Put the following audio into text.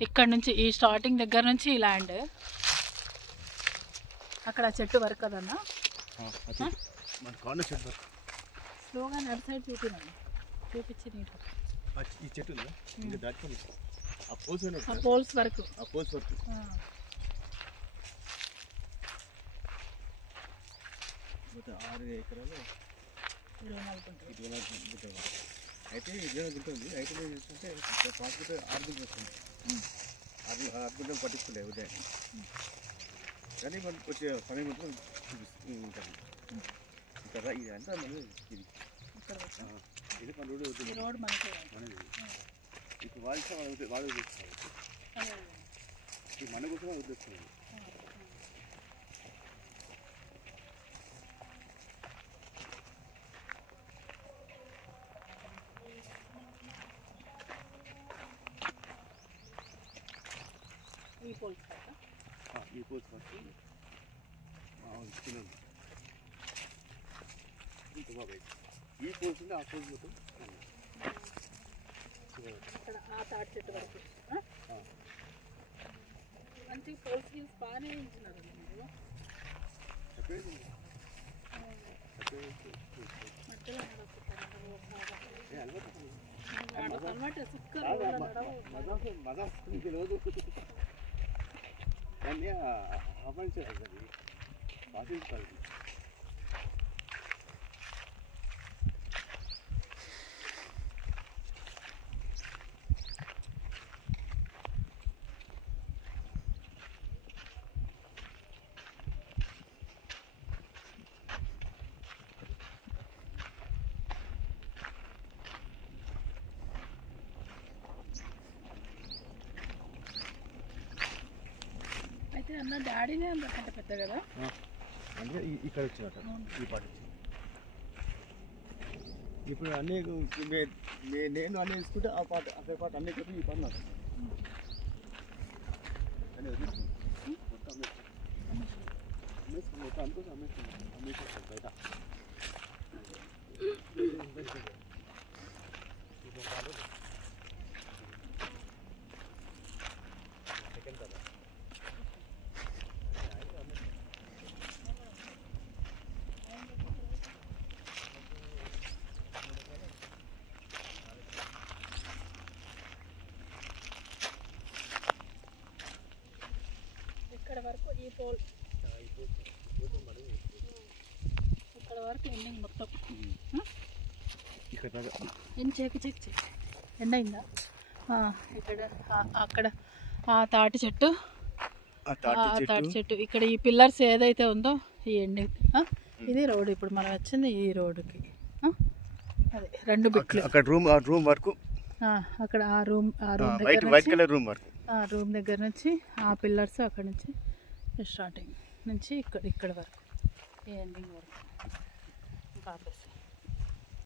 ఇక్కడ నుంచి ఈ స్టార్టింగ్ దగ్గర నుంచి ఈ ల్యాండ్ అక్కడ చెట్టు వరకు కదన్నా స్లోగా నడు సైడ్ చూపించి నీట్ ఈ చెట్టు పోల్స్ వరకు 6 ఎకరాలు 24 గుంటలు అయితే 24 గుంట ఉంది. అయితే ఏంటంటే పాస్పోర్ట్ 6 గుంటలు వస్తుంది. 6 గుంటలు పట్టించుకోలేదు ఉదయం కానీ మనకు వచ్చే సమయం ఉంటుంది ఉంటుంది ఇక్కడ ఇది అంతా మనది ఇది మన రోడ్డు మనది ఇప్పుడు వాళ్ళు చూస్తారు ఈ మన కోసం ఉద్దేశిస్తుంది. ఈ పోల్స్ వరకు ఇంకా బాబాయ్ ఈ పోల్స్ ఉంది. ఆ పోల్స్ మొత్తం అక్కడ ఆ తాటి చెట్టు వరకు మంచి పోల్స్ హిల్స్ బాగానే ఉంటున్నారు మీరు రోజు దాన్ని ఆహ్వానించారు పాటించాలి. అయితే అన్న డాడీనే అంతకంటే పెద్ద కదా అంటే ఇక్కడ వచ్చినట్టు ఈ పాట ఇప్పుడు అన్నీ నేను అన్నీ తీసుకుంటే ఆ పాట అసలు పాట అన్నీ చెప్పి ఈ పాట నాకు మొత్తం అనుకోసం అమ్మేస్తాను బయట ఇక్కడ వరకు ఈ పోల్ ఇక్కడ వరకు ఎండింగ్ మొత్తం చెక్ ఎండ్ అయిందా ఇక్కడ అక్కడ ఆ తాటి చెట్టు ఇక్కడ ఈ పిల్లర్స్ ఏదైతే ఉందో ఈ ఎండింగ్ ఇది రోడ్. ఇప్పుడు మనం వచ్చింది ఈ రోడ్డుకి అదే 2 బిట్లు అక్కడ రూమ్ వరకు అక్కడ ఆ రూమ్ వైట్ కలర్ రూమ్ వరకు రూమ్ దగ్గర నుంచి ఆ పిల్లర్స్ అక్కడ నుంచి స్టార్టింగ్ నుంచి ఇక్కడ వరకు ఈ ఎండింగ్ వరకు ఇంకా ఆపేస్తాం.